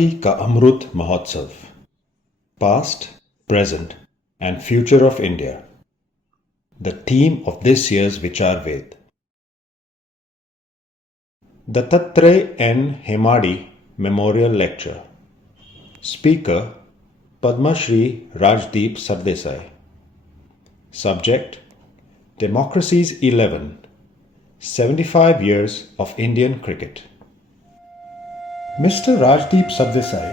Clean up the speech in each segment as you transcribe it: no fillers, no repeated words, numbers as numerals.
Azadi Ka Amrut Mahotsav, Past, Present and Future of India, the theme of this year's Vichar Vedh. Dattatray N. Hemadi Memorial Lecture. Speaker Padma Shri Rajdeep Sardesai. Subject Democracy's 11, 75 Years of Indian Cricket. Mr. Rajdeep Sardesai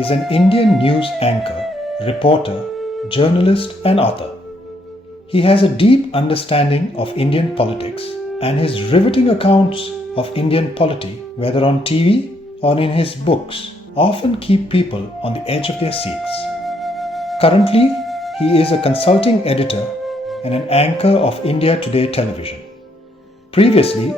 is an Indian news anchor, reporter, journalist and author. He has a deep understanding of Indian politics, and his riveting accounts of Indian polity, whether on TV or in his books, often keep people on the edge of their seats. Currently, he is a consulting editor and an anchor of India Today television. Previously,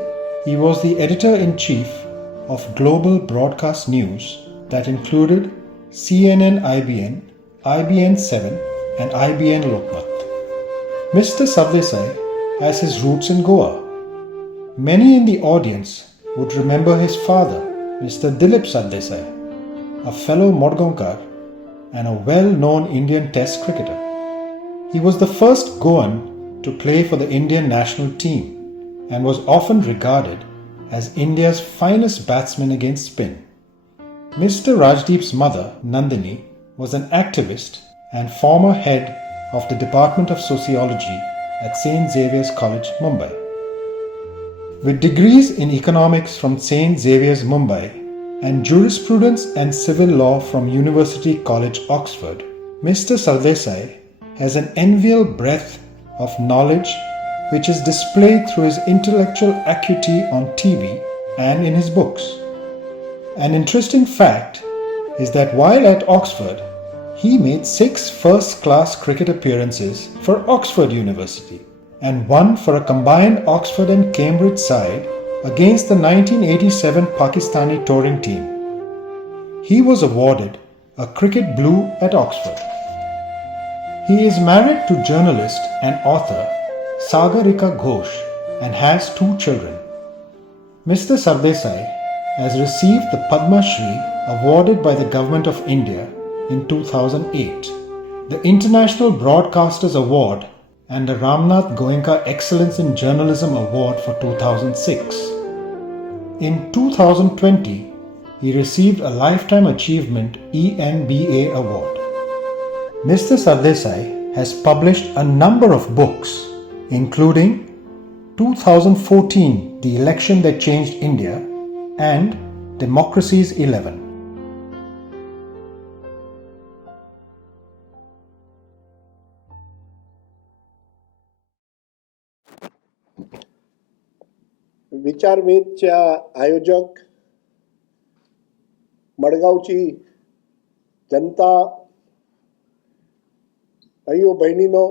he was the editor-in-chief of Global Broadcast News that included CNN IBN, IBN 7 and IBN Lokmat. Mr. Sardesai has his roots in Goa. Many in the audience would remember his father, Mr. Dilip Sardesai, a fellow Morgaonkar and a well-known Indian Test cricketer. He was the first Goan to play for the Indian national team and was often regarded as India's finest batsman against spin. Mr. Rajdeep's mother, Nandini, was an activist and former head of the Department of Sociology at St. Xavier's College, Mumbai. With degrees in economics from St. Xavier's, Mumbai, and jurisprudence and civil law from University College, Oxford, Mr. Sardesai has an enviable breadth of knowledge which is displayed through his intellectual acuity on TV and in his books. An interesting fact is that while at Oxford, he made 6 first-class cricket appearances for Oxford University and one for a combined Oxford and Cambridge side against the 1987 Pakistani touring team. He was awarded a Cricket Blue at Oxford. He is married to journalist and author Sagarika Ghosh and has 2 children. Mr. Sardesai has received the Padma Shri awarded by the Government of India in 2008, the International Broadcasters Award and the Ramnath Goenka Excellence in Journalism Award for 2006. In 2020, he received a Lifetime Achievement ENBA Award. Mr. Sardesai has published a number of books, including 2014, The Election That Changed India and Democracy's 11. विचार वेधच्या आयोजक, मडगावची जनता, भाईओ बहिणीनो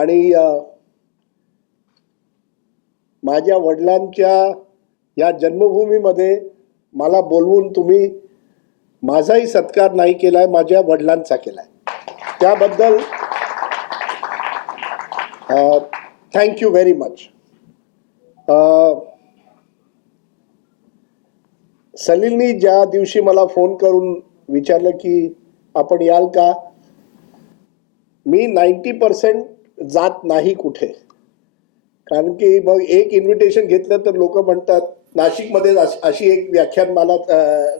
आणि माझ्या वडिलांच्या या जन्मभूमीमध्ये मला बोलवून तुम्ही माझाही सत्कार नाही केलाय, माझ्या वडिलांचा केलाय, त्याबद्दल थँक यू व्हेरी मच. सलीलनी ज्या दिवशी मला फोन करून विचारलं की आपण याल का, मी 90% जात नाही कुठे, कारण की मग एक इन्व्हिटेशन घेतलं तर लोक म्हणतात नाशिकमध्ये अशी एक व्याख्यानमाला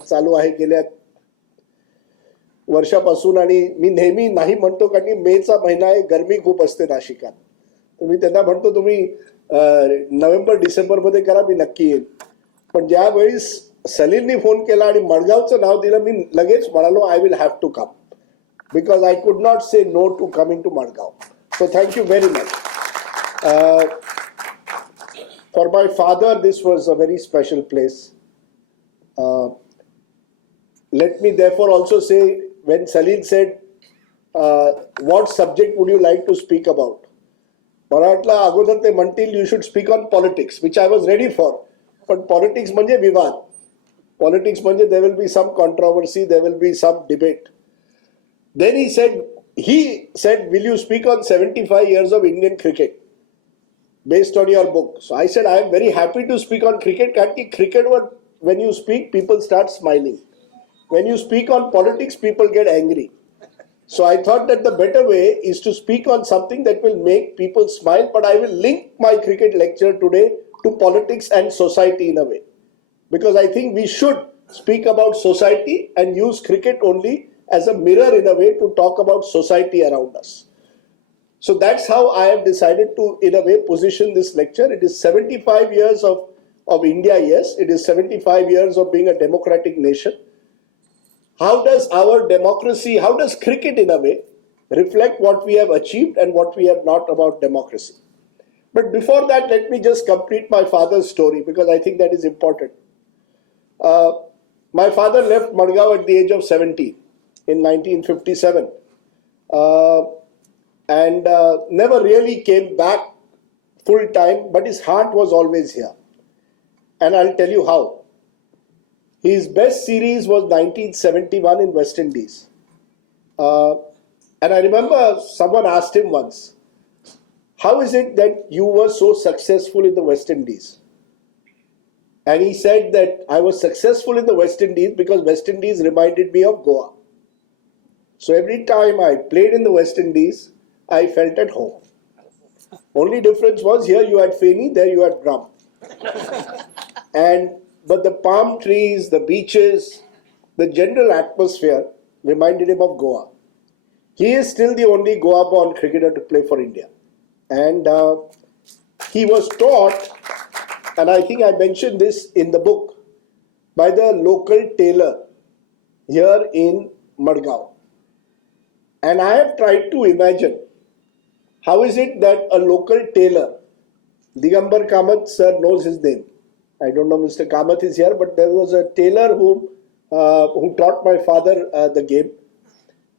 चालू आहे गेल्या वर्षापासून आणि मी नेहमी नाही म्हणतो कारण की मेचा महिना आहे, गरमी खूप असते नाशिकात. तर मी त्यांना म्हणतो तुम्ही नोव्हेंबर डिसेंबर मध्ये करा, मी नक्की येईन. पण ज्यावेळी सलीलनी फोन केला आणि मडगावचं नाव दिलं, मी लगेच म्हणालो I will have to come, because I could not say no to coming to Madgaon. So thank you very much. For my father, this was a very special place. Let me therefore also say, when Salil said, what subject would you like to speak about? मला वाटलं अगोदर ते म्हणतील you should speak on politics, which I was ready for. पण politics म्हणजे विवाद. Politics म्हणजे there will be some controversy, there will be some debate. Then he said, will you speak on 75 years of Indian cricket based on your book? So I said, I am very happy to speak on cricket, कारण की क्रिकेटवर when you speak, people start smiling. When you speak on politics, people get angry. So I thought that the better way is to speak on something that will make people smile, but I will link my cricket lecture today to politics and society in a way. Because I think we should speak about society and use cricket only as a mirror in a way to talk about society around us. So that's how I have decided to, in a way, position this lecture. It is 75 years of India, yes. It is 75 years of being a democratic nation. How does our democracy, how does cricket in a way reflect what we have achieved and what we have not about democracy? But before that, let me just complete my father's story because I think that is important. My father left Madgaon at the age of 17 in 1957 and never really came back full time, but his heart was always here. And I'll tell you how. His best series was 1971 in West Indies. And I remember someone asked him once, how is it that you were so successful in the West Indies? And he said that I was successful in the West Indies because West Indies reminded me of Goa. So every time I played in the West Indies, I felt at home. Only difference was here you had Feni, there you had Drum. But the palm trees, the beaches, the general atmosphere reminded him of Goa. He is still the only Goa-born cricketer to play for India. And he was taught, and I think I mentioned this in the book, by the local tailor here in Madgaon. And I have tried to imagine, how is it that a local tailor, Digambar Kamath, sir knows his name. I don't know Mr. Kamath is here, but there was a tailor who taught my father the game.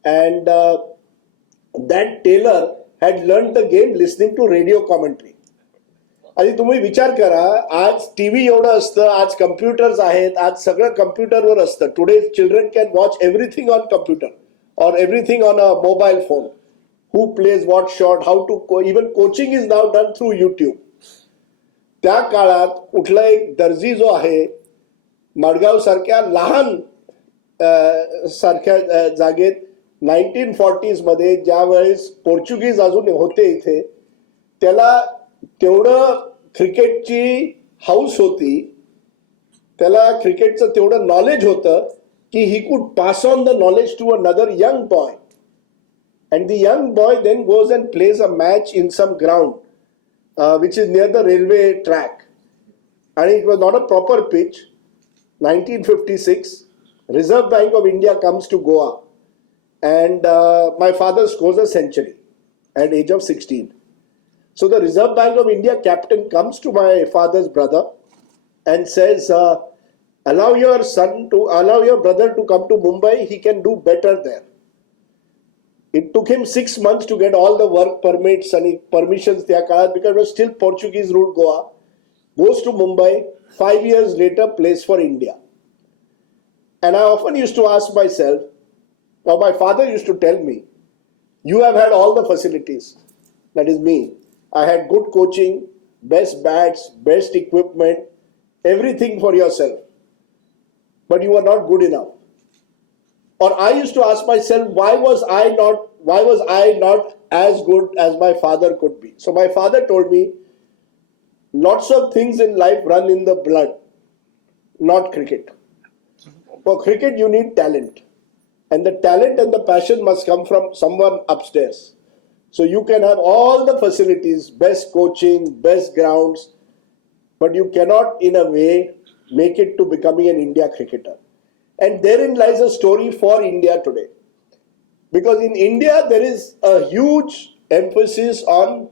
And that tailor had learned the game listening to radio commentary. आणि तुम्ही विचार करा, आज TV एवढं असतं, आज computers आहेत, आज सगळं कम्प्युटरवर असतं. Today children can watch everything on computer or everything on a mobile phone. Who plays what shot, how to, even coaching is now done through YouTube. त्या काळात कुठला एक दर्जी जो आहे, मडगाव सारख्या लहान सारख्या जागेत 1940s मध्ये ज्या वेळेस पोर्चुगीज अजून होते इथे, त्याला तेवढं क्रिकेटची हाऊस होती, त्याला क्रिकेटचं तेवढं नॉलेज होतं की he could pass on the knowledge to another young boy. And the young boy then goes and plays a match in some ground which is near the railway track. And it was not a proper pitch. 1956, Reserve Bank of India comes to Goa and my father scores a century at age of 16. So the Reserve Bank of India captain comes to my father's brother and says, allow your brother to come to Mumbai, he can do better there. It took him 6 months to get all the work permits and permissions there because it was still Portuguese ruled Goa. Goes to Mumbai, 5 years later plays for India. And I often used to ask myself, or my father used to tell me, you have had all the facilities. That is me. I had good coaching, best bats, best equipment, everything for yourself. But you were not good enough. Or I used to ask myself, why was I not as good as my father could be? So my father told me, lots of things in life run in the blood, not cricket. For cricket, you need talent. And the talent and the passion must come from someone upstairs. So you can have all the facilities, best coaching, best grounds, but you cannot, in a way, make it to becoming an India cricketer. And therein lies a story for India today. Because in India, there is a huge emphasis on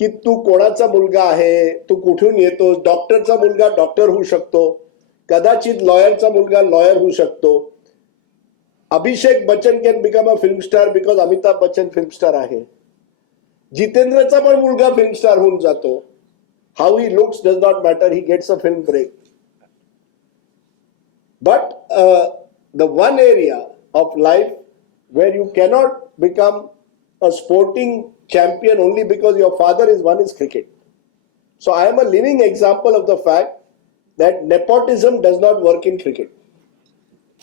की तू कोणाचा मुलगा आहे, तू कुठून येतोस, डॉक्टरचा मुलगा doctor होऊ शकतो, कदाचित लॉयरचा मुलगा लॉयर होऊ शकतो. Abhishek Bachchan can become a film star because Amitabh Bachchan film star आहे. जितेंद्रचा पण मुलगा फिल्म स्टार होऊन जातो. How he looks does not matter, he gets a film break. But the one area of life where you cannot become a sporting champion only because your father is one is cricket. So I am a living example of the fact that nepotism does not work in cricket.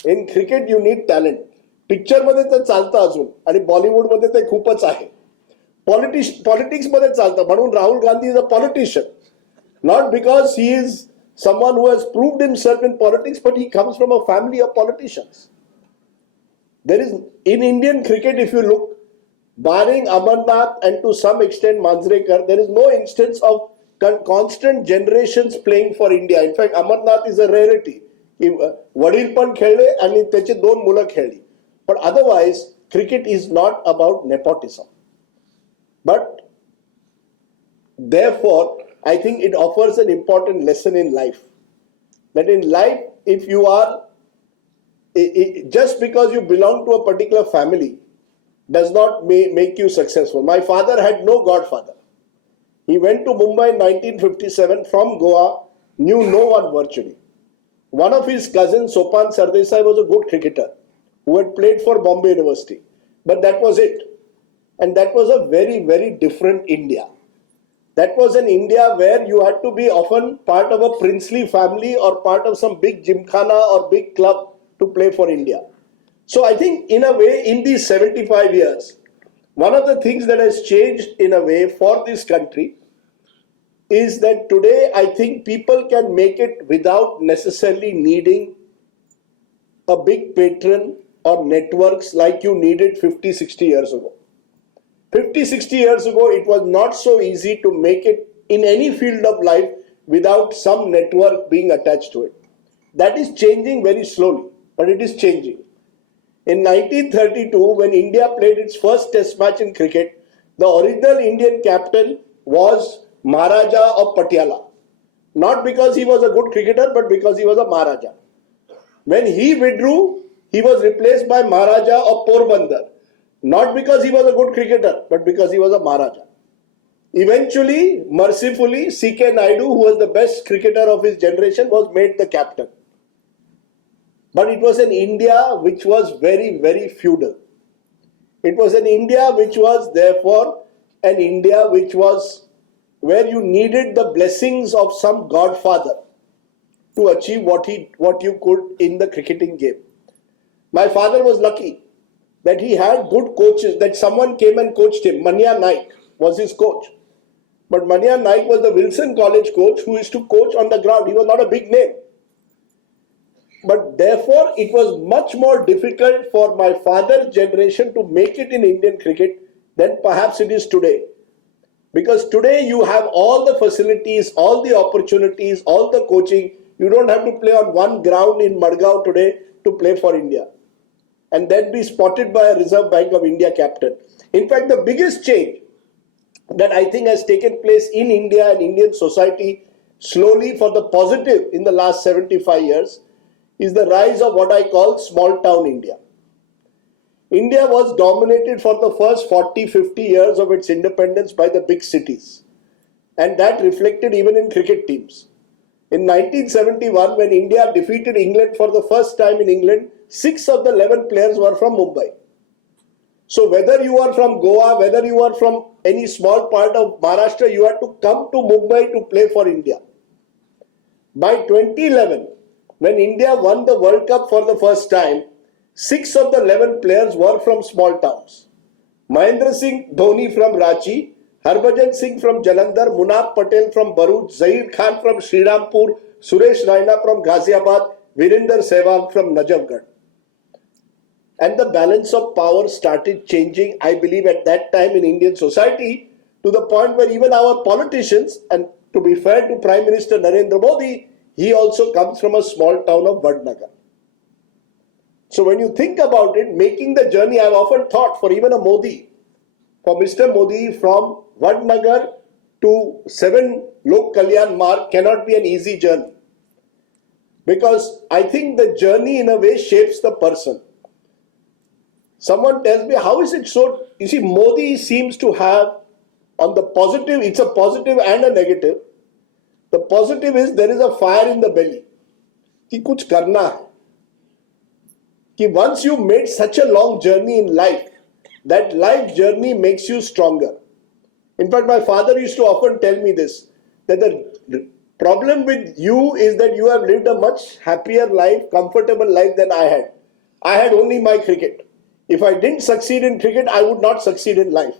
In cricket you need talent. Picture मध्ये तर चालतं अजून आणि Bollywood मध्ये ते खूपच आहे. Politics मध्ये चालतं म्हणून Rahul Gandhi is a politician, not because he is someone who has proved himself in politics, but he comes from a family of politicians. There is, in Indian cricket, if you look, barring Amarnath and to some extent Manjrekar, there is no instance of constant generations playing for India. In fact, Amarnath is a rarity. वडील पण खेळले आणि त्याची 2 मुलं खेळली. But otherwise, cricket is not about nepotism. But therefore, I think it offers an important lesson in life. That in life, if you are, just because you belong to a particular family, does not make you successful. My father had no godfather. He went to Mumbai in 1957 from Goa, knew no one virtually. One of his cousins, Sopan Sardesai, was a good cricketer who had played for Bombay University. But that was it. And that was a very, very different India. That was an India where you had to be often part of a princely family or part of some big gymkhana or big club to play for India. So I think in a way, in these 75 years, one of the things that has changed in a way for this country is that today I think people can make it without necessarily needing a big patron or networks like you needed 50, 60 years ago. 50, 60 years ago, it was not so easy to make it in any field of life without some network being attached to it. That is changing very slowly, but it is changing. In 1932, when India played its first test match in cricket, the original Indian captain was Maharaja of Patiala. Not because he was a good cricketer, but because he was a Maharaja. When he withdrew, he was replaced by Maharaja of Porbandar. Not because he was a good cricketer, but because he was a Maharaja. Eventually, mercifully, C.K. Naidu, who was the best cricketer of his generation, was made the captain. But it was an India which was very, very feudal. It was an India which was therefore an India which was where you needed the blessings of some godfather to achieve what you could in the cricketing game. My father was lucky that he had good coaches, that someone came and coached him. Manya Naik was his coach. But Manya Naik was the Wilson College coach who used to coach on the ground. He was not a big name. But therefore, it was much more difficult for my father's generation to make it in Indian cricket than perhaps it is today. Because today you have all the facilities, all the opportunities, all the coaching. You don't have to play on one ground in Madgaon today to play for India. And then be spotted by a Reserve Bank of India captain. In fact, the biggest change that I think has taken place in India and Indian society slowly for the positive in the last 75 years is the rise of what I call small town India. India was dominated for the first 40, 50 years of its independence by the big cities. And that reflected even in cricket teams. In 1971, when India defeated England for the first time in England, 6 of the 11 players were from Mumbai. So whether you are from Goa, whether you are from any small part of Maharashtra, you had to come to Mumbai to play for India. By 2011, when India won the World Cup for the first time, 6 of the 11 players were from small towns. Mahendra Singh Dhoni from Ranchi, Harbhajan Singh from Jalandhar, Munaf Patel from Bharuch, Zahir Khan from Srirampur, Suresh Raina from Ghaziabad, Virender Sehwag from Najafgarh. And the balance of power started changing, I believe, at that time in Indian society, to the point where even our politicians, and to be fair to Prime Minister Narendra Modi, he also comes from a small town of Vadnagar. So when you think about it, making the journey, I've often thought for even a Modi, for Mr. Modi from Vadnagar to 7 Lok Kalyan mark cannot be an easy journey. Because I think the journey in a way shapes the person. Someone tells me, how is it so? You see, Modi seems to have, on the positive, it's a positive and a negative. The positive is there is a fire in the belly. कि कुछ करना है. कि once you made such a long journey in life, that life journey makes you stronger. In fact, my father used to often tell me this, that the Problem with you is that you have lived a much happier life, comfortable life than I had. I had only my cricket. If I didn't succeed in cricket, I would not succeed in life.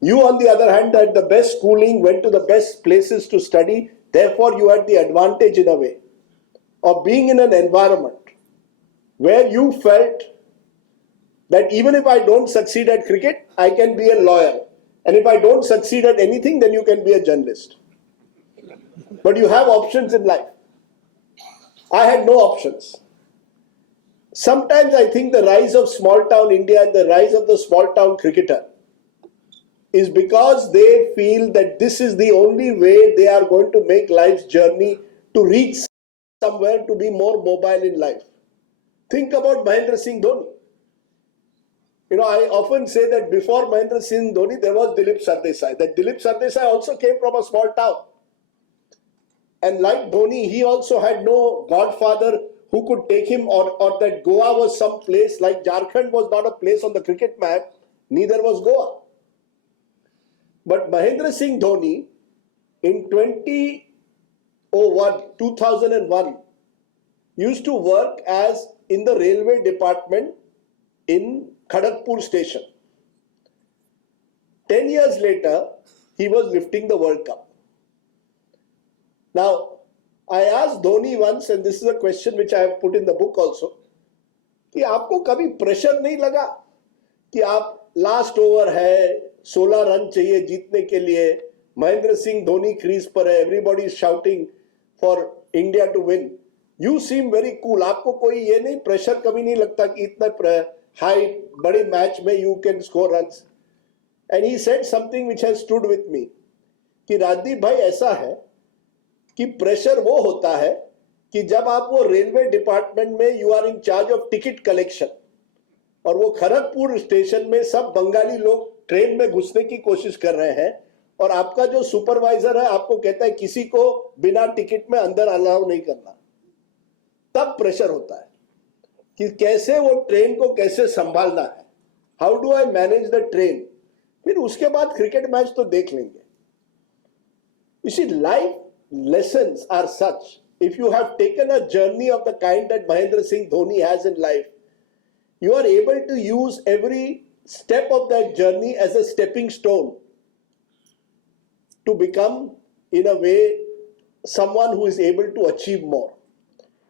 You, on the other hand, had the best schooling, went to the best places to study. Therefore, you had the advantage in a way of being in an environment where you felt that even if I don't succeed at cricket, I can be a lawyer. And if I don't succeed at anything, then you can be a journalist. But you have options in life. I had no options. Sometimes I think the rise of small town India and the rise of the small town cricketer is because they feel that this is the only way they are going to make life's journey to reach somewhere, to be more mobile in life. Think about Mahendra Singh Dhoni. I often say that before Mahendra Singh Dhoni, there was Dilip Sardesai. That Dilip Sardesai also came from a small town. And like Dhoni, he also had no godfather who could take him, or that Goa was some place, like Jharkhand was not a place on the cricket map, neither was Goa. But Mahendra Singh Dhoni in 2001, used to work as in the railway department in Kharagpur station. 10 years later, he was lifting the World Cup. Now, I asked Dhoni once, and this is a question which I have put in the book also, कि आपको कभी pressure नहीं लगा कि आप last over है, 16 run चाहिए जीतने के लिए, महेंद्र सिंह धोनी क्रीज पर है, everybody is shouting for India to win, you seem very cool, आपको कोई ये नहीं प्रेशर कभी नहीं लगता कि इतना हाई बड़े मैच में you can score runs? And he said something which has stood with me कि राजदीप भाई ऐसा है कि प्रेशर वो होता है कि जब आप वो रेलवे डिपार्टमेंट में you are in charge of ticket collection और वो खड़गपुर स्टेशन में सब बंगाली लोग ट्रेन में घुसने की कोशिश कर रहे हैं और आपका जो सुपरवाइजर है आपको कहता है किसी को बिना टिकट में अंदर अलाउ नहीं करना, तब प्रेशर होता है कि कैसे वो ट्रेन को कैसे संभालना है, how do I manage the train. फिर उसके बाद क्रिकेट मैच तो देख लेंगे. You see life lessons are such, if you have taken a journey of the kind that Mahendra Singh Dhoni has in life, you are able to use every step of that journey as a stepping stone to become, in a way, someone who is able to achieve more.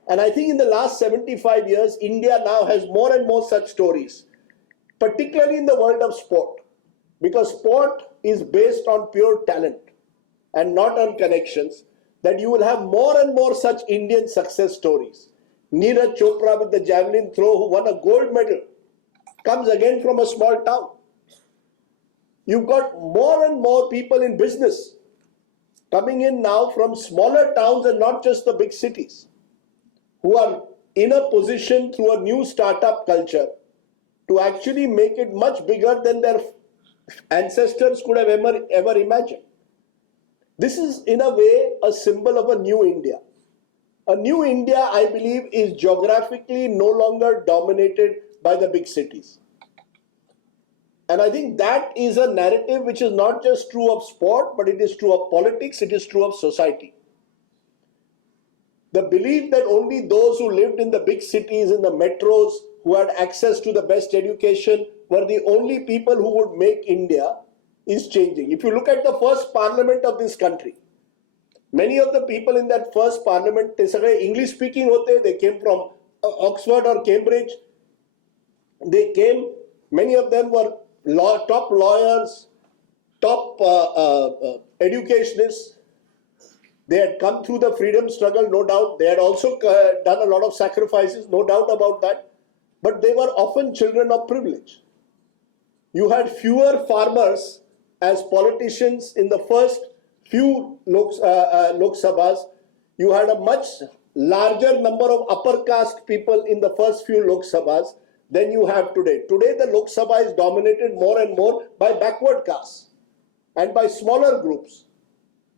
And I think in the last 75 years, India now has more and more such stories, particularly in the world of sport, because sport is based on pure talent and not on connections, that you will have more and more such Indian success stories. Neeraj Chopra with the javelin throw, who won a gold medal, comes again from a small town. You've got more and more people in business coming in now from smaller towns and not just the big cities, who are in a position through a new startup culture to actually make it much bigger than their ancestors could have ever imagined. This is, in a way, a symbol of a new India. A new India, I believe, is geographically no longer dominated by the big cities. And I think that is a narrative which is not just true of sport, but it is true of politics, it is true of society. The belief that only those who lived in the big cities, in the metros, who had access to the best education, were the only people who would make India is changing. If you look at the first parliament of this country, many of the people in that first parliament, they said English speaking hote, they came from Oxford or Cambridge. They came, many of them were top lawyers, top educationists. They had come through the freedom struggle, no doubt. They had also done a lot of sacrifices, no doubt about that. But they were often children of privilege. You had fewer farmers as politicians in the first few Lok Sabhas. You had a much larger number of upper caste people in the first few Lok Sabhas than you have today. Today the Lok Sabha is dominated more and more by backward castes and by smaller groups,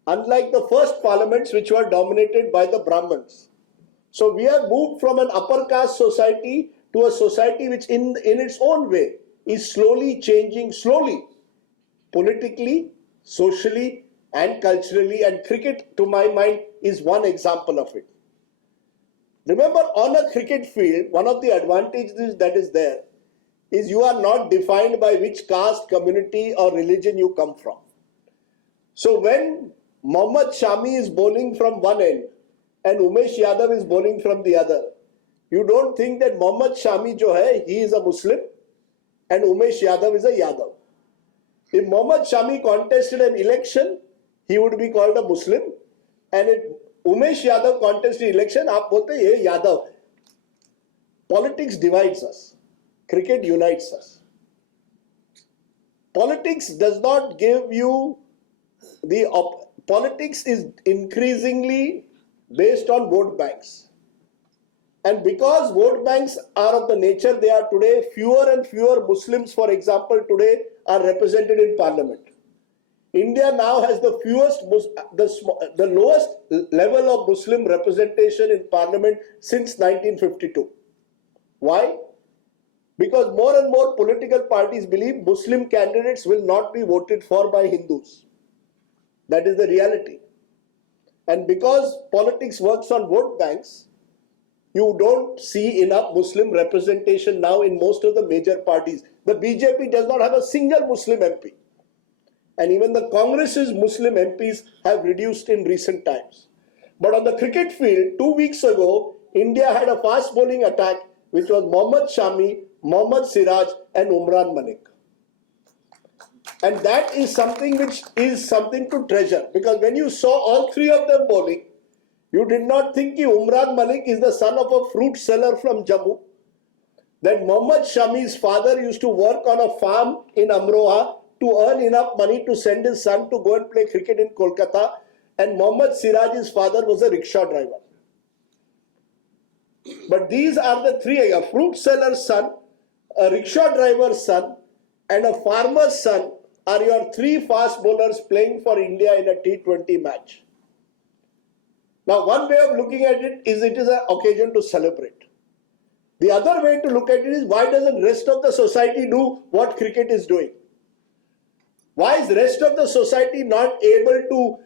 unlike the first parliaments which were dominated by the Brahmins. So we have moved from an upper caste society to a society which in its own way is slowly changing, slowly, politically, socially, and culturally, and cricket, to my mind, is one example of it. Remember, on a cricket field, one of the advantages that is there is you are not defined by which caste, community, or religion you come from. So when Mohammad Shami is bowling from one end and Umesh Yadav is bowling from the other, you don't think that Mohammad Shami jo hai, he is a Muslim and Umesh Yadav is a Yadav. If Mohammad Shami contested an election, he would be called a Muslim, and if Umesh Yadav contested election, aap bolte ye Yadav. Politics divides us. Cricket unites us. Politics does not give you politics is increasingly based on vote banks. And because vote banks are of the nature they are today, fewer and fewer Muslims, for example, today are represented in parliament. India now has the lowest level of Muslim representation in parliament since 1952. Why? Because more and more political parties believe Muslim candidates will not be voted for by Hindus. That is the reality. And because politics works on vote banks, you don't see enough Muslim representation now in most of the major parties. The BJP does not have a single Muslim MP. And even the Congress's Muslim MPs have reduced in recent times. But on the cricket field, 2 weeks ago, India had a fast bowling attack which was Mohammad Shami, Mohammad Siraj and Umran Malik. And that is something which is something to treasure, because when you saw all three of them bowling, you did not think that Umran Malik is the son of a fruit seller from Jammu, that Mohammad Shami's father used to work on a farm in Amroha to earn enough money to send his son to go and play cricket in Kolkata, and Mohammad Siraj's father was a rickshaw driver. But these are the three: a fruit seller's son, a rickshaw driver's son, and a farmer's son are your three fast bowlers playing for India in a T20 match. Now, one way of looking at it is an occasion to celebrate. The other way to look at it is, why doesn't the rest of the society do what cricket is doing? Why is the rest of the society not able to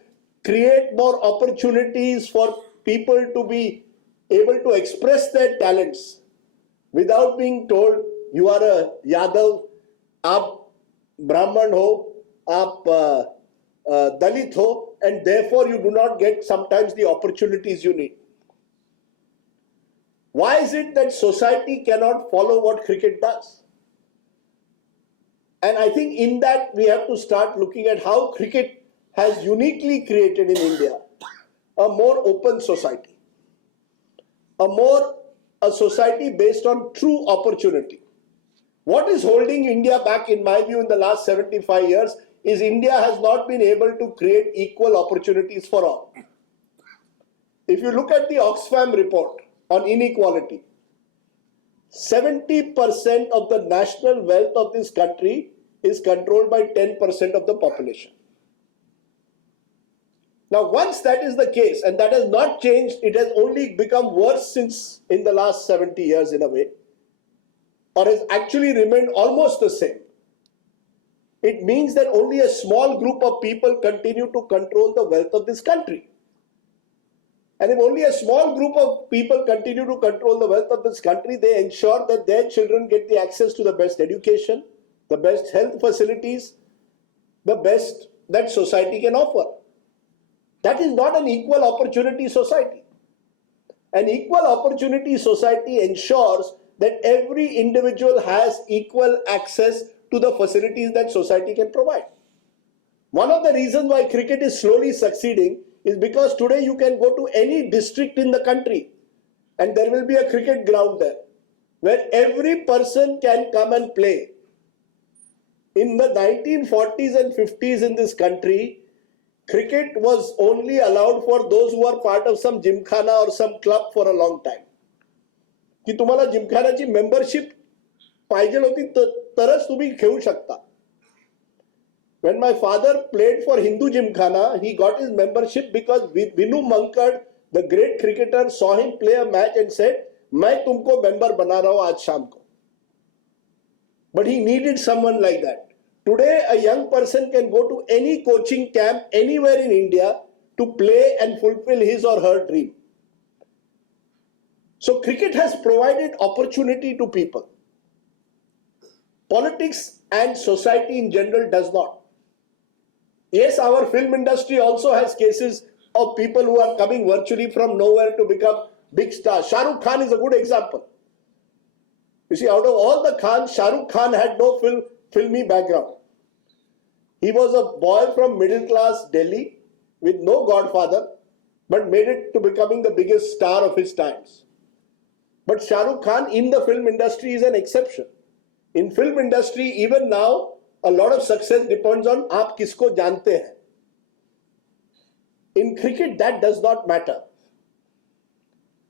create more opportunities for people to be able to express their talents without being told, you are a Yadav, aap Brahman ho, aap Dalit ho, and therefore you do not get sometimes the opportunities you need? Why is it that society cannot follow what cricket does? And I think in that we have to start looking at how cricket has uniquely created in India a more open society, a society based on true opportunity. What is holding India back, in my view, in the last 75 years is India has not been able to create equal opportunities for all. If you look at the Oxfam report on inequality, 70% of the national wealth of this country is controlled by 10% of the population. Now, once that is the case, and that has not changed, it has only become worse since in the last 70 years in a way, or has actually remained almost the same. It means that only a small group of people continue to control the wealth of this country. And if only a small group of people continue to control the wealth of this country, they ensure that their children get the access to the best education, the best health facilities, the best that society can offer. That is not an equal opportunity society. An equal opportunity society ensures that every individual has equal access to the facilities that society can provide. One of the reasons why cricket is slowly succeeding is because today you can go to any district in the country and there will be a cricket ground there where every person can come and play. In the 1940s and 50s in this country, cricket was only allowed for those who are part of some gymkhana or some club for a long time. की तुम्हाला जिमखानाची membership पाहिजे होती तरच तुम्ही खेळू शकता. When my father played for Hindu Gymkhana, he got his membership because Vinu Mankad, the great cricketer, saw him play a match and said, मैं तुमको member बना रहा हूं आज शाम को. But he needed someone like that Today, a young person can go to any coaching camp anywhere in India to play and fulfill his or her dream. So cricket has provided opportunity to people. Politics and society in general does not. Yes, our film industry also has cases of people who are coming virtually from nowhere to become big stars. Shah Rukh Khan is a good example. You see, out of all the Khans, Shah Rukh Khan had no filmy background. He was a boy from middle class Delhi with no godfather, but made it to becoming the biggest star of his times. But Shah Rukh Khan in the film industry is an exception. In film industry, even now, a lot of success depends on aap kisko jante hain. In cricket, that does not matter.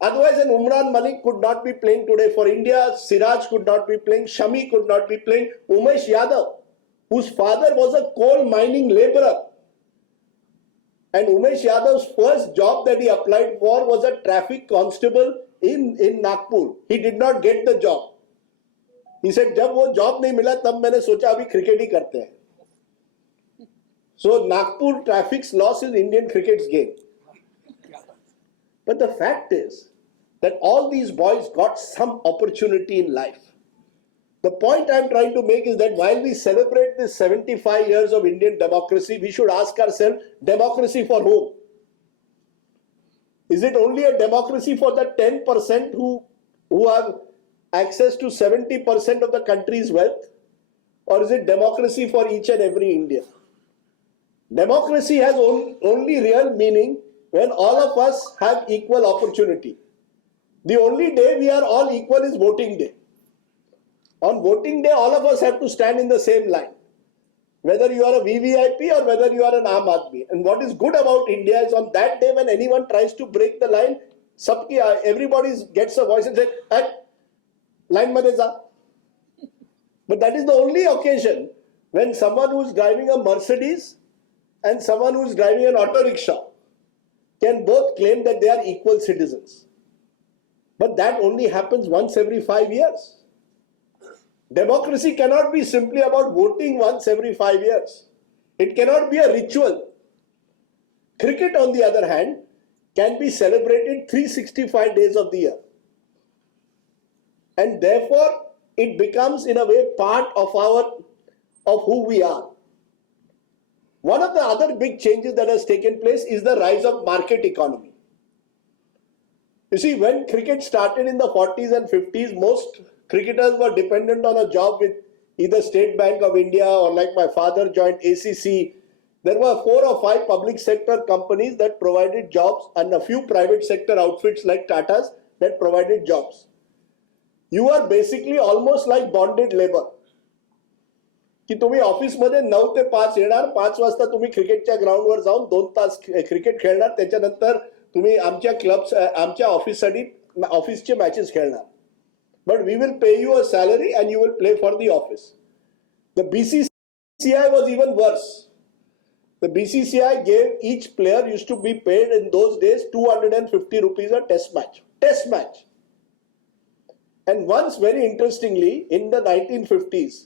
Otherwise, an Umran Malik could not be playing today for India. Siraj could not be playing. Shami could not be playing. Umesh Yadav, whose father was a coal mining laborer. And Umesh Yadav's first job that he applied for was a traffic constable in Nagpur. He did not get the job. He said, जब वो job नहीं मिला तब मैंने सोचा अभी cricket ही करते हैं. So Nagpur traffic's loss is Indian cricket's gain. But the fact is that all these boys got some opportunity in life. The point I'm trying to make is that while we celebrate this 75 years of Indian democracy, we should ask ourselves, democracy for whom? Is it only a democracy for the 10% who have access to 70% of the country's wealth? Or is it democracy for each and every Indian? Democracy has only real meaning when all of us have equal opportunity. The only day we are all equal is voting day. On voting day, all of us have to stand in the same line, whether you are a VVIP or whether you are an Aam Aadmi. And what is good about India is on that day when anyone tries to break the line, everybody gets a voice and says, hey, line madhe ja. But that is the only occasion when someone who is driving a Mercedes and someone who is driving an auto rickshaw can both claim that they are equal citizens. But that only happens once every 5 years. Democracy cannot be simply about voting once every 5 years. It cannot be a ritual. Cricket, on the other hand, can be celebrated 365 days of the year. And therefore, it becomes in a way part of who we are. One of the other big changes that has taken place is the rise of market economy. You see, when cricket started in the 40s and 50s, most cricketers were dependent on a job with either State Bank of India or, like my father, joined ACC. There were 4 or 5 public sector companies that provided jobs and a few private sector outfits like Tata's that provided jobs. You are basically almost like bonded labor. की तुम्ही ऑफिसमध्ये 9 ते 5 येणार, 5 वाजता तुम्ही क्रिकेटच्या ग्राउंडवर जाऊन 2 तास क्रिकेट खेळणार, त्याच्यानंतर तुम्ही आमच्या क्लब्स आमच्या ऑफिससाठी ऑफिसचे मॅचेस खेळणार. But we will pay you a salary and you will play for the office. The BCCI was even worse. The BCCI gave each player used to be paid in those days 250 rupees a test match. Test match. And once, very interestingly, in the 1950s,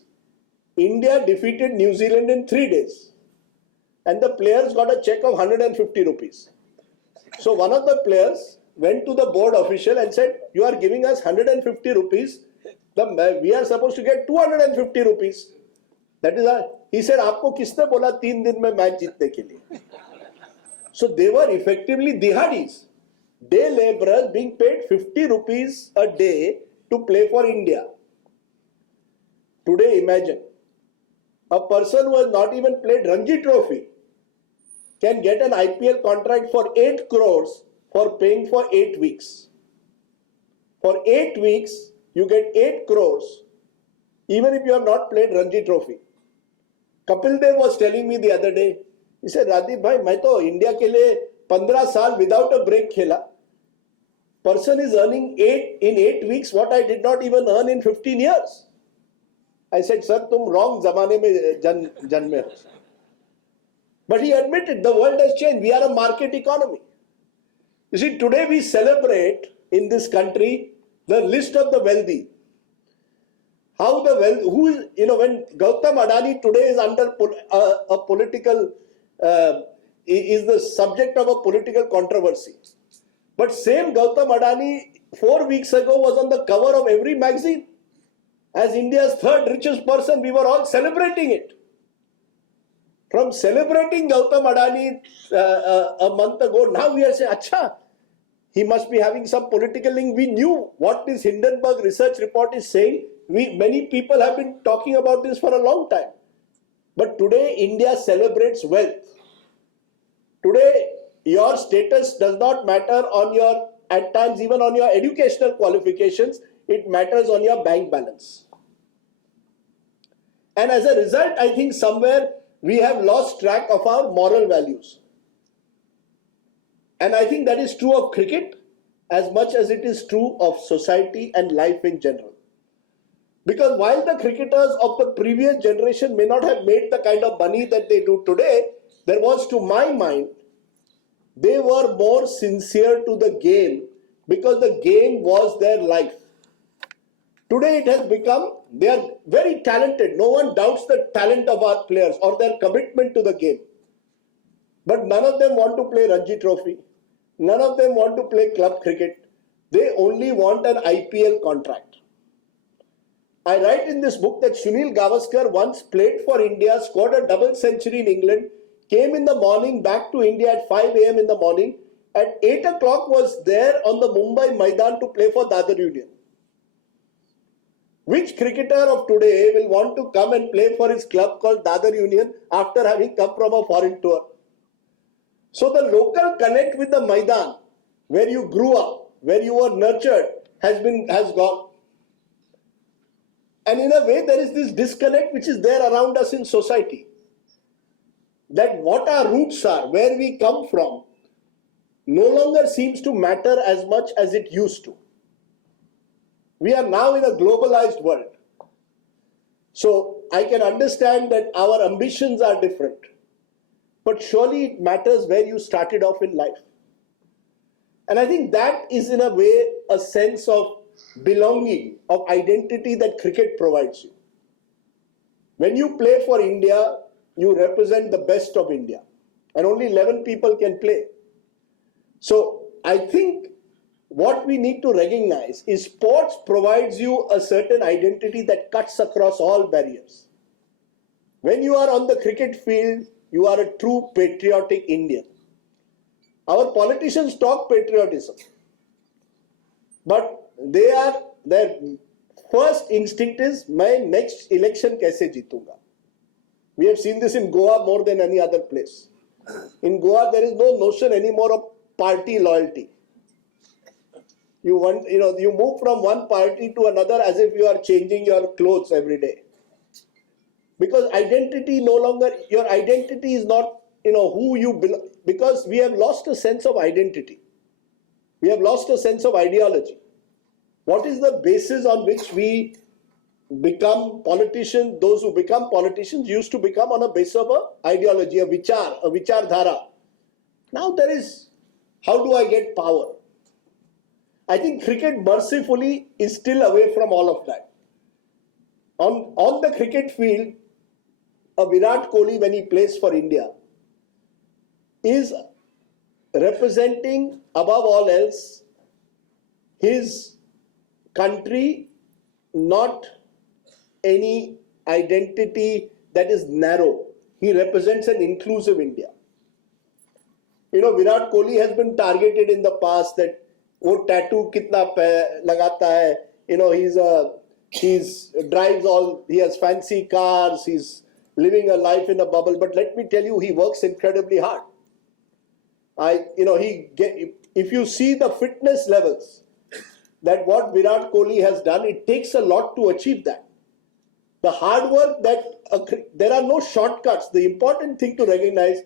India defeated New Zealand in 3 days. And the players got a check of 150 rupees. So one of the players went to the board official and said, you are giving us 150 rupees. We are supposed to get 250 rupees. That is he said, आपको किसने बोला 3 दिन में match जीतने के लिए? So they were effectively dihadis, day laborers being paid 50 rupees a day to play for India. Today, imagine a person who has not even played Ranji Trophy can get an IPL contract for 8 crores for paying for 8 weeks. For 8 weeks, you get 8 crores, even if you have not played Ranji Trophy. Kapil Dev was telling me the other day, he said, Rajdeep bhai, मैं तो India के लिए 15 साल without a break खेला. Person is earning 8 weeks what I did not even earn in 15 years. I said, sir, तुम wrong जमाने में जन्मे हो. But he admitted the world has changed. We are a market economy. You see, today we celebrate in this country the list of the wealthy. How the wealth, who is, when Gautam Adani today is under a political, is the subject of a political controversy. But same Gautam Adani 4 weeks ago was on the cover of every magazine. As India's third richest person, we were all celebrating it. From celebrating Gautam Adani a month ago, now we are saying, Acha, he must be having some political link. We knew what this Hindenburg research report is saying. Many people have been talking about this for a long time. But today, India celebrates wealth. Today, your status does not matter on your, at times even on your educational qualifications, it matters on your bank balance. And as a result, I think somewhere we have lost track of our moral values. And I think that is true of cricket as much as it is true of society and life in general. Because while the cricketers of the previous generation may not have made the kind of money that they do today, there was, to my mind, they were more sincere to the game because the game was their life. Today it has become, they are very talented. No one doubts the talent of our players or their commitment to the game. But none of them want to play Ranji Trophy. None of them want to play club cricket. They only want an IPL contract. I write in this book that Sunil Gavaskar once played for India, scored a double century in England, came in the morning back to India at 5 a.m. in the morning. At 8 o'clock was there on the Mumbai Maidan to play for Dadar Union. Which cricketer of today will want to come and play for his club called Dadar Union after having come from a foreign tour? So the local connect with the Maidan, where you grew up, where you were nurtured, has gone. And in a way, there is this disconnect which is there around us in society. That what our roots are, where we come from, no longer seems to matter as much as it used to. We are now in a globalized world. So I can understand that our ambitions are different. But surely it matters where you started off in life. And I think that is in a way a sense of belonging, of identity that cricket provides you. When you play for India, you represent the best of India. And only 11 people can play. So I think what we need to recognize is sports provides you a certain identity that cuts across all barriers. When you are on the cricket field, you are a true patriotic Indian. Our politicians talk patriotism, but their first instinct is, "Main next election kaise jeetunga." We have seen this in Goa more than any other place. In Goa, there is no notion anymore of party loyalty. You move from one party to another as if you are changing your clothes every day. Because identity no longer, your identity is not, who you belong, because we have lost a sense of identity. We have lost a sense of ideology. What is the basis on which we become politicians? Those who become politicians used to become on a basis of an ideology, a vichar dhara. Now there is, how do I get power? I think cricket mercifully is still away from all of that. On the cricket field, a Virat Kohli, when he plays for India, is representing above all else his country, not any identity that is narrow. He represents an inclusive India. Virat Kohli has been targeted in the past that वो tattoo kitna lagata hai, he's drives all, he has fancy cars, he's living a life in a bubble. But let me tell you, he works incredibly hard. If you see the fitness levels that what Virat Kohli has done, it takes a lot to achieve that. The hard work there are no shortcuts. The important thing to recognize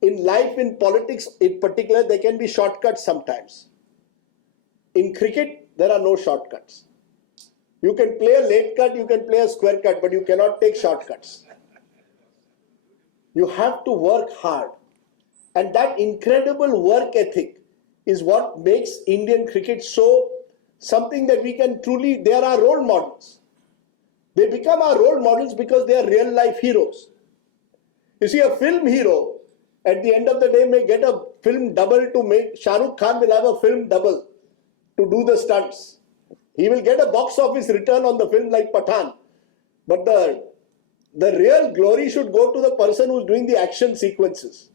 in life, in politics in particular, there can be shortcuts sometimes. In cricket, there are no shortcuts. You can play a late cut, you can play a square cut, but you cannot take shortcuts. You have to work hard. And that incredible work ethic is what makes Indian cricket so something that we can truly, they are our role models. They become our role models because they are real life heroes. You see, a film hero at the end of the day may get a film double to make. Shah Rukh Khan will have a film double to do the stunts. He will get a box office return on the film like Pathan. But the real glory should go to the person who's doing the action sequences.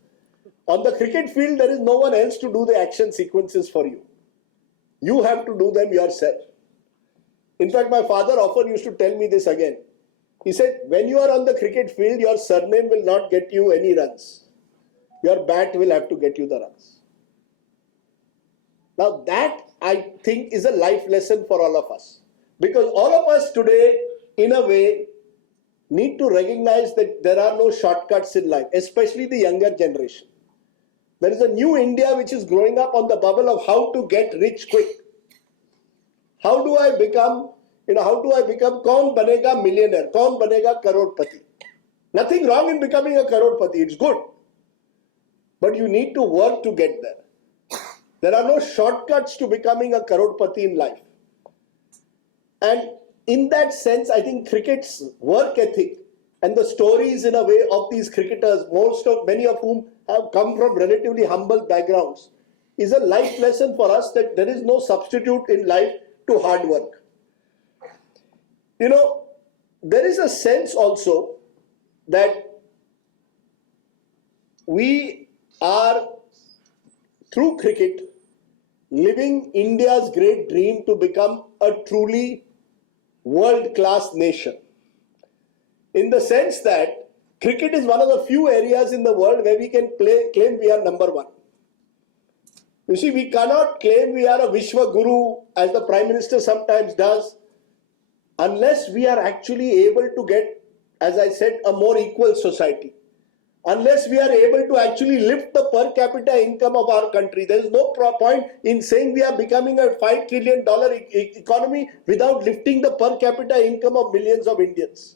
On the cricket field, there is no one else to do the action sequences for you. You have to do them yourself. In fact, my father often used to tell me this again. He said, when you are on the cricket field, your surname will not get you any runs. Your bat will have to get you the runs. Now that, I think, is a life lesson for all of us. Because all of us today, in a way, need to recognize that there are no shortcuts in life, especially the younger generation. There is a new India which is growing up on the bubble of how to get rich quick. How do I become, kaun banega millionaire, kaun banega crorepati? Nothing wrong in becoming a crorepati, it's good. But you need to work to get there. There are no shortcuts to becoming a crorepati in life. And in that sense, I think cricket's work ethic and the stories in a way of these cricketers, many of whom have come from relatively humble backgrounds, is a life lesson for us that there is no substitute in life to hard work. There is a sense also that we are, through cricket, living India's great dream to become a truly world-class nation. In the sense that cricket is one of the few areas in the world where we can claim we are number one. You see, we cannot claim we are a Vishwa Guru, as the Prime Minister sometimes does, unless we are actually able to get, as I said, a more equal society. Unless we are able to actually lift the per capita income of our country. There is no point in saying we are becoming a $5 trillion economy without lifting the per capita income of millions of Indians.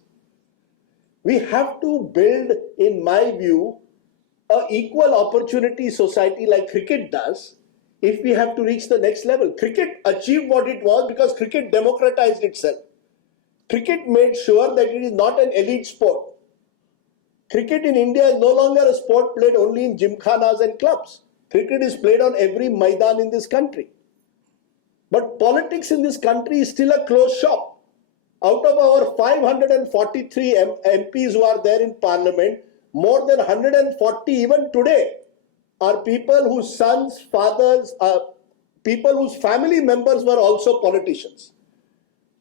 We have to build, in my view, an equal opportunity society like cricket does if we have to reach the next level. Cricket achieved what it was because cricket democratized itself. Cricket made sure that it is not an elite sport. Cricket in India is no longer a sport played only in gymkhanas and clubs. Cricket is played on every maidan in this country. But politics in this country is still a closed shop. Out of our 543 MPs who are there in parliament, more than 140 even today are people whose sons, fathers, people whose family members were also politicians.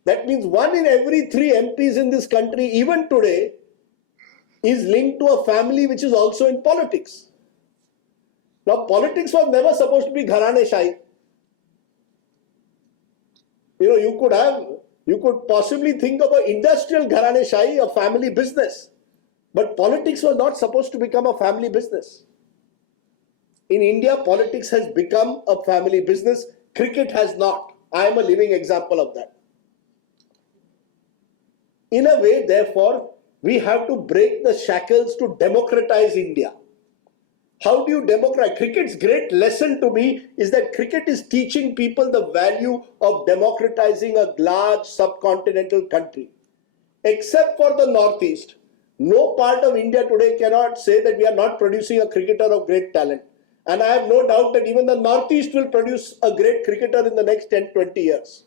That means 1 in every 3 MPs in this country, even today, is linked to a family which is also in politics. Now, politics was never supposed to be gharane-shahi. You could possibly think of an industrial gharane-shahi, a family business. But politics was not supposed to become a family business. In India, politics has become a family business. Cricket has not. I am a living example of that. In a way, therefore, we have to break the shackles to democratize India. How do you democratize? Cricket's great lesson to me is that cricket is teaching people the value of democratizing a large subcontinental country. Except for the Northeast, no part of India today cannot say that we are not producing a cricketer of great talent. And I have no doubt that even the Northeast will produce a great cricketer in the next 10-20 years.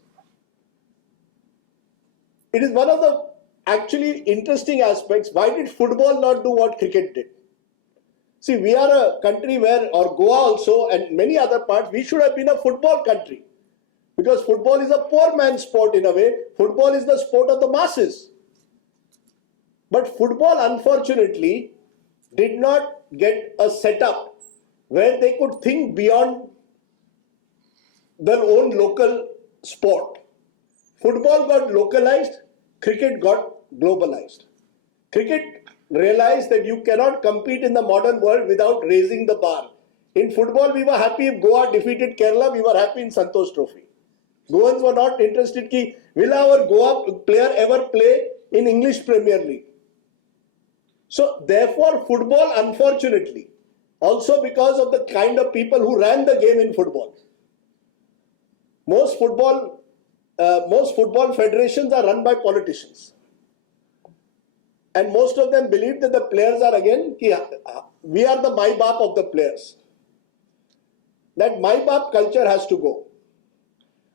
It is one of the actually interesting aspects. Why did football not do what cricket did? See, we are a country where, or Goa also, and many other parts, we should have been a football country. Because football is a poor man's sport in a way. Football is the sport of the masses. But football, unfortunately, did not get a setup where they could think beyond their own local sport. Football got localized, cricket got globalized. Cricket realized that you cannot compete in the modern world without raising the bar. In football, we were happy if Goa defeated Kerala, we were happy in Santosh Trophy. Goans were not interested ki, will our Goa player ever play in English Premier League? So therefore, football, unfortunately, also because of the kind of people who ran the game in football. Most football federations are run by politicians. And most of them believe that the players are again, we are the my baap of the players. That my baap culture has to go.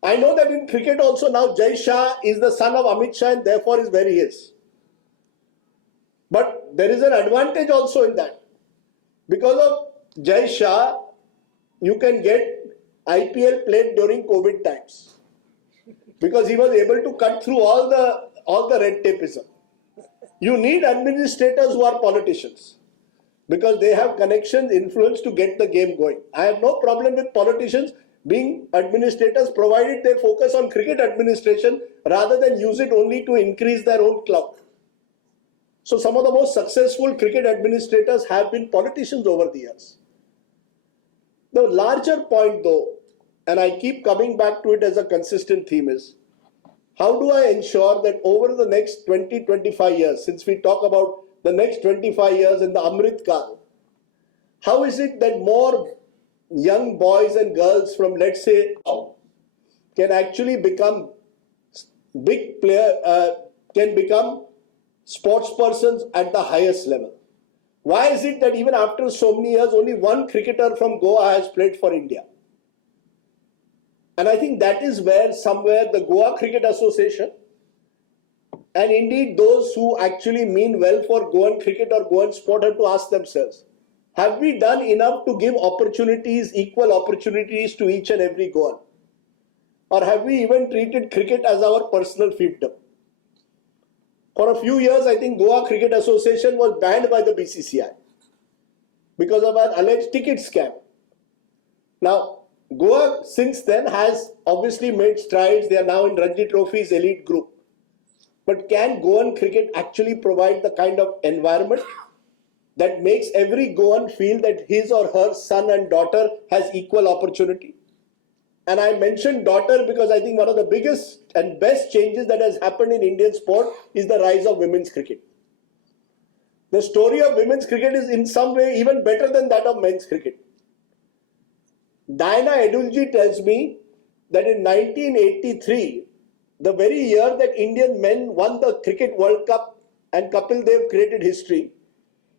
I know that in cricket also now Jai Shah is the son of Amit Shah and therefore is where he is. But there is an advantage also in that. Because of Jai Shah, you can get IPL played during COVID times. Because he was able to cut through all the red tapeism. You need administrators who are politicians. Because they have connections, influence to get the game going. I have no problem with politicians being administrators, provided they focus on cricket administration rather than use it only to increase their own clout. So some of the most successful cricket administrators have been politicians over the years. The larger point though, and I keep coming back to it as a consistent theme, is how do I ensure that over the next 20-25 years, since we talk about the next 25 years in the Amrit Kal, how is it that more young boys and girls from, let's say, can actually become big player, can become sports persons at the highest level? Why is it that even after so many years, only one cricketer from Goa has played for India? And I think that is where somewhere the Goa Cricket Association and indeed those who actually mean well for Goan cricket or Goan sport have to ask themselves, have we done enough to give opportunities, equal opportunities to each and every Goan? Or have we even treated cricket as our personal fiefdom? For a few years, I think Goa Cricket Association was banned by the BCCI because of an alleged ticket scam. Now, Goa since then has obviously made strides. They are now in Ranji Trophy's elite group. But can Goan cricket actually provide the kind of environment that makes every Goan feel that his or her son and daughter has equal opportunity? And I mentioned daughter because I think one of the biggest and best changes that has happened in Indian sport is the rise of women's cricket. The story of women's cricket is in some way even better than that of men's cricket. Diana Edulji tells me that in 1983, the very year that Indian men won the Cricket World Cup and Kapil Dev created history,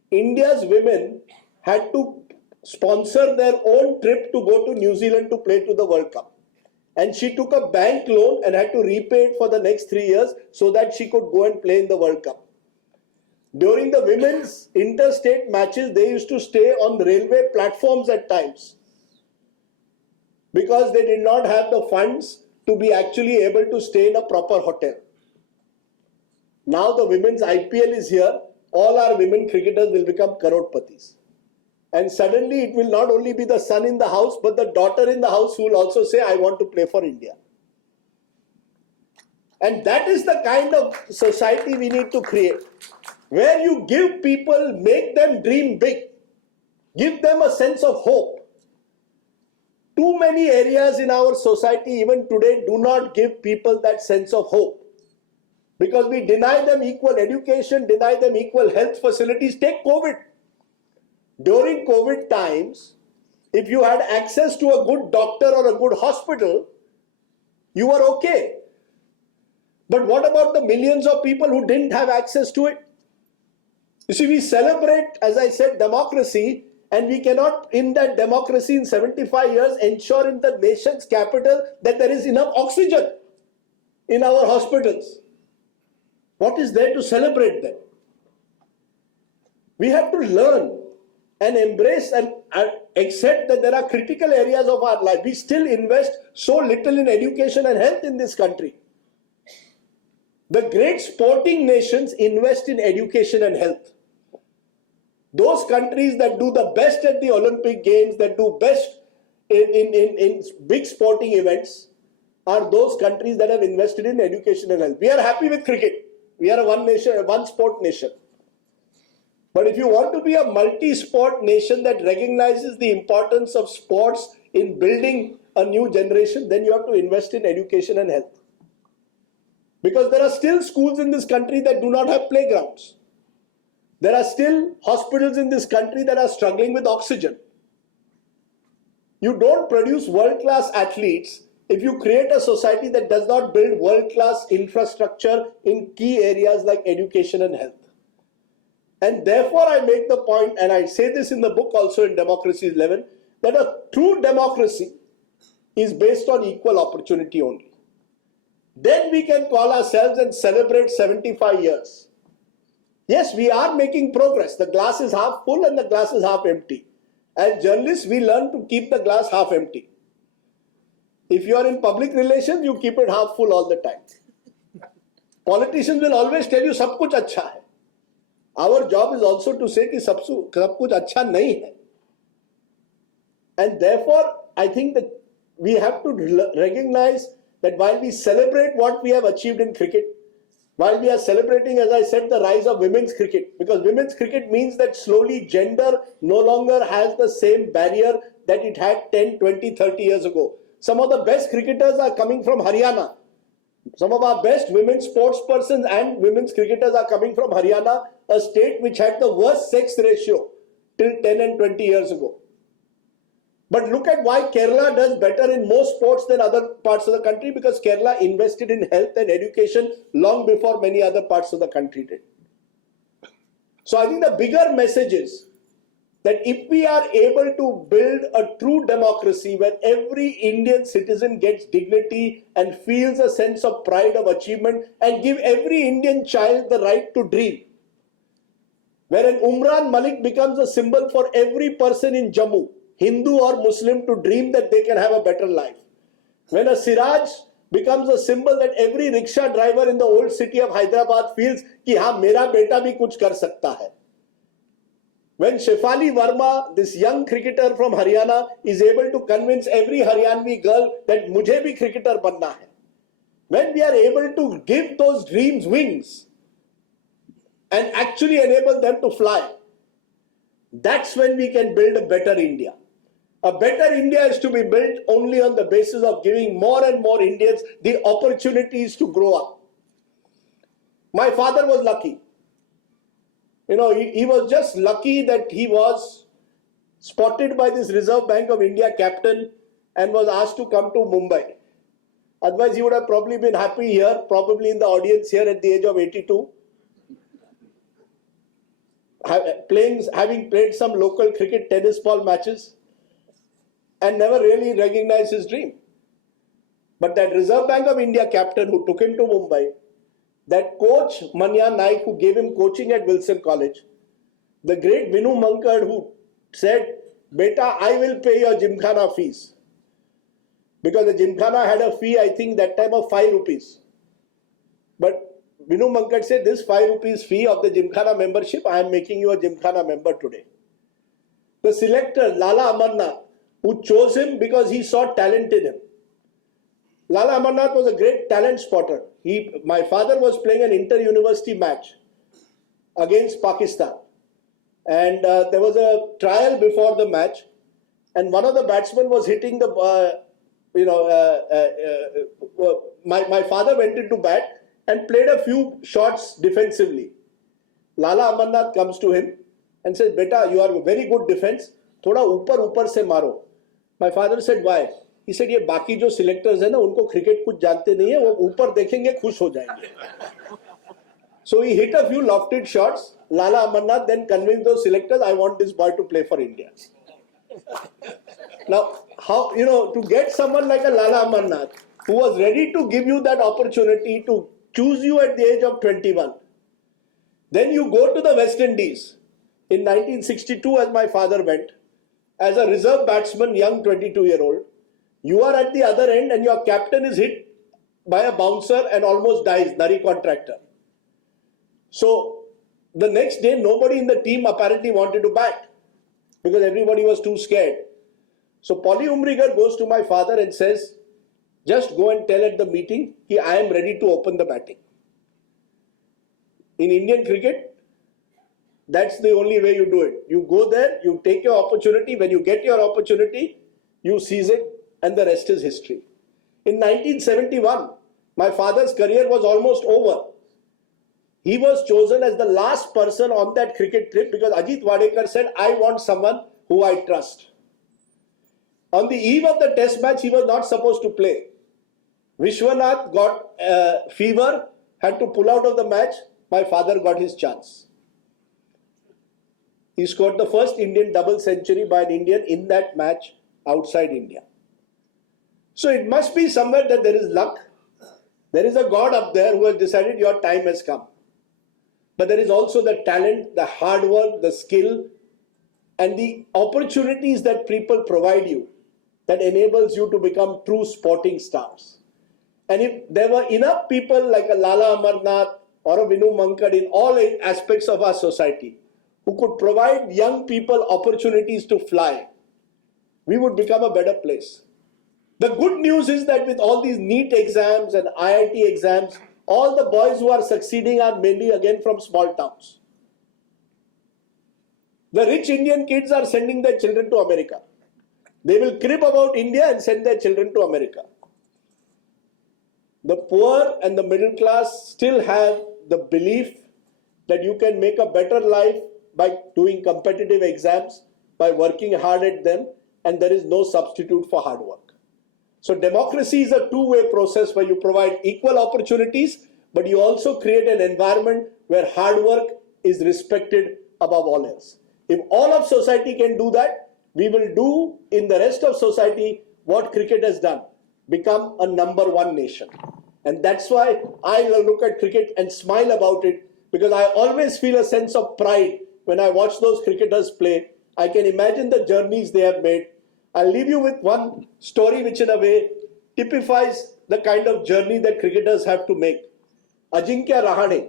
India's women had to sponsor their own trip to go to New Zealand to play to the World Cup. And she took a bank loan and had to repay it for the next 3 years so that she could go and play in the World Cup. During the women's interstate matches, they used to stay on railway platforms at times because they did not have the funds to be actually able to stay in a proper hotel. Now the women's IPL is here. All our women cricketers will become crorepati's. And suddenly it will not only be the son in the house, but the daughter in the house who will also say, I want to play for India. And that is the kind of society we need to create, where you give people, make them dream big, give them a sense of hope. Too many areas in our society, even today, do not give people that sense of hope. Because we deny them equal education, deny them equal health facilities. Take COVID. During COVID times, if you had access to a good doctor or a good hospital, you were okay. But what about the millions of people who didn't have access to it? You see, we celebrate, as I said, democracy, and we cannot, in that democracy in 75 years, ensure in the nation's capital that there is enough oxygen in our hospitals. What is there to celebrate then? We have to learn and embrace and accept that there are critical areas of our life. We still invest so little in education and health in this country. The great sporting nations invest in education and health. Those countries that do the best at the Olympic Games, that do best in big sporting events, are those countries that have invested in education and health. We are happy with cricket. We are a one nation, a one sport nation. But if you want to be a multi-sport nation that recognizes the importance of sports in building a new generation, then you have to invest in education and health. Because there are still schools in this country that do not have playgrounds. There are still hospitals in this country that are struggling with oxygen. You don't produce world-class athletes if you create a society that does not build world-class infrastructure in key areas like education and health. And therefore, I make the point, and I say this in the book also in Democracy 11, that a true democracy is based on equal opportunity only. Then we can call ourselves and celebrate 75 years. Yes, we are making progress. The glass is half full and the glass is half empty. As journalists, we learn to keep the glass half empty. If you are in public relations, you keep it half full all the time. Politicians will always tell you सब कुछ अच्छा है. Our job is also to say कि सब कुछ अच्छा नहीं है. And therefore, I think that we have to recognize that while we celebrate what we have achieved in cricket, while we are celebrating, as I said, the rise of women's cricket, because women's cricket means that slowly gender no longer has the same barrier that it had 10, 20, 30 years ago. Some of the best cricketers are coming from Haryana. Some of our best women sports persons and women's cricketers are coming from Haryana, a state which had the worst sex ratio till 10 and 20 years ago. But look at why Kerala does better in most sports than other parts of the country, because Kerala invested in health and education long before many other parts of the country did. So I think the bigger message is that if we are able to build a true democracy where every Indian citizen gets dignity and feels a sense of pride of achievement, and give every Indian child the right to dream, where an Umran Malik becomes a symbol for every person in Jammu, Hindu or Muslim, to dream that they can have a better life. When a Siraj becomes a symbol that every rickshaw driver in the old city of Hyderabad feels कि हाँ मेरा बेटा भी कुछ कर सकता है. When Shefali Verma, this young cricketer from Haryana, is able to convince every Haryanvi girl that मुझे भी cricketer बनना है. When we are able to give those dreams wings and actually enable them to fly, that's when we can build a better India. A better India is to be built only on the basis of giving more and more Indians the opportunities to grow up. My father was lucky. He was just lucky that he was spotted by this Reserve Bank of India captain and was asked to come to Mumbai. Otherwise, he would have probably been happy here, probably in the audience here at the age of 82. Having played some local cricket tennis ball matches and never really recognized his dream. But that Reserve Bank of India captain who took him to Mumbai, that coach Manya Naik who gave him coaching at Wilson College, the great Vinu Mankad who said, Beta, I will pay your Gymkhana fees. Because the Gymkhana had a fee, I think that time of 5 rupees. But Vinu Mankad said, this 5 rupees fee of the Gymkhana membership, I am making you a Gymkhana member today. The selector, Lala Amarnath, who chose him because he saw talent in him. Lala Amarnath was a great talent spotter. My father was playing an inter-university match against Pakistan. And there was a trial before the match. And one of the batsmen was hitting the, my father went into bat and played a few shots defensively. Lala Amarnath comes to him and says, Beta, you are a very good defense. Thoda upar se maro. My father said, why? He said, ये बाकी जो selectors हैं ना, उनको cricket कुछ जानते नहीं है, वो ऊपर देखेंगे खुश हो जाएंगे. So he hit a few lofted shots. Lala Amarnath then convinced those selectors, I want this boy to play for India. Now, how, to get someone like a Lala Amarnath, who was ready to give you that opportunity to choose you at the age of 21. Then you go to the West Indies. In 1962, as my father went, as a reserve batsman, young 22-year-old, you are at the other end and your captain is hit by a bouncer and almost dies, Nari contractor. So the next day, nobody in the team apparently wanted to bat because everybody was too scared. So Polly Umrigar goes to my father and says, just go and tell at the meeting that I am ready to open the batting. In Indian cricket, that's the only way you do it. You go there, you take your opportunity. When you get your opportunity, you seize it, and the rest is history. In 1971, my father's career was almost over. He was chosen as the last person on that cricket trip because Ajit Wadekar said, I want someone who I trust. On the eve of the test match, he was not supposed to play. Vishwanath got fever, had to pull out of the match. My father got his chance. He scored the first Indian double century by an Indian in that match outside India. So it must be somewhere that there is luck. There is a God up there who has decided your time has come. But there is also the talent, the hard work, the skill, and the opportunities that people provide you that enables you to become true sporting stars. And if there were enough people like a Lala Amarnath or a Vinu Mankad in all aspects of our society who could provide young people opportunities to fly, we would become a better place. The good news is that with all these NEET exams and IIT exams, all the boys who are succeeding are mainly again from small towns. The rich Indian kids are sending their children to America. They will crib about India and send their children to America. The poor and the middle class still have the belief that you can make a better life by doing competitive exams, by working hard at them, and there is no substitute for hard work. So democracy is a two-way process where you provide equal opportunities, but you also create an environment where hard work is respected above all else. If all of society can do that, we will do in the rest of society what cricket has done, become a number one nation. And that's why I look at cricket and smile about it, because I always feel a sense of pride when I watch those cricketers play. I can imagine the journeys they have made. I'll leave you with one story which in a way typifies the kind of journey that cricketers have to make. Ajinkya Rahane,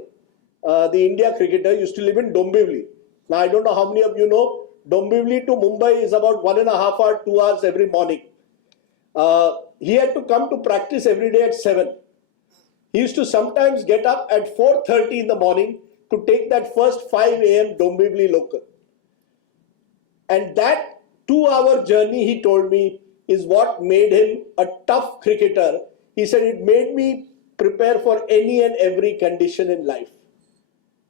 the India cricketer, used to live in Dombivli. Now I don't know how many of you know, Dombivli to Mumbai is about 1.5 hours, 2 hours every morning. He had to come to practice every day at 7. He used to sometimes get up at 4:30 in the morning to take that first 5 a.m. Dombivli local. And that 2-hour journey, he told me, is what made him a tough cricketer. He said, it made me prepare for any and every condition in life.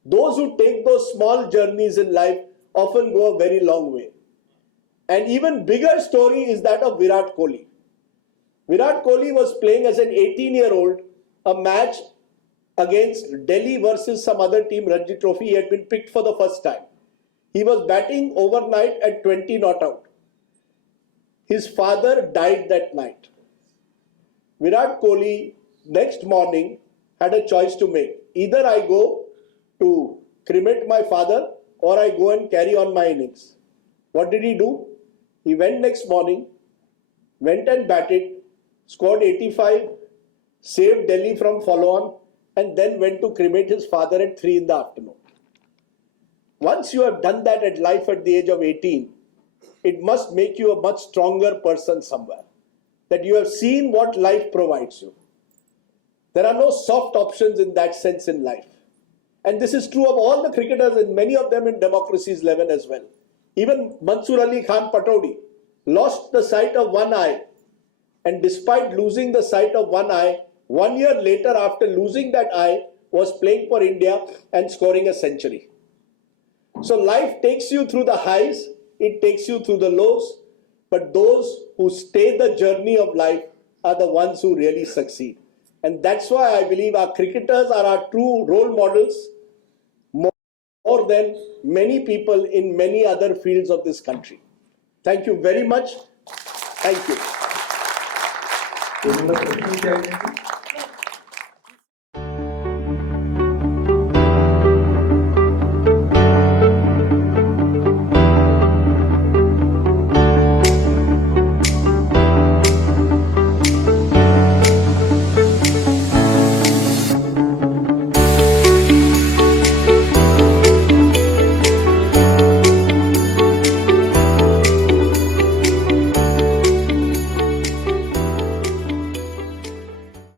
Those who take those small journeys in life often go a very long way. And even bigger story is that of Virat Kohli. Virat Kohli was playing as an 18-year-old a match against Delhi versus some other team, Ranji Trophy. He had been picked for the first time. He was batting overnight at 20 not out. His father died that night. Virat Kohli next morning had a choice to make. Either I go to cremate my father or I go and carry on my innings. What did he do? He went next morning, went and batted, scored 85, saved Delhi from follow-on, and then went to cremate his father at 3 in the afternoon. Once you have done that at life at the age of 18, it must make you a much stronger person somewhere. That you have seen what life provides you. There are no soft options in that sense in life. And this is true of all the cricketers and many of them in democracies level as well. Even Mansur Ali Khan Pataudi lost the sight of one eye. And despite losing the sight of one eye, 1 year later after losing that eye, was playing for India and scoring a century. So life takes you through the highs, it takes you through the lows, but those who stay the journey of life are the ones who really succeed. And that's why I believe our cricketers are our true role models more than many people in many other fields of this country. Thank you very much. Thank you.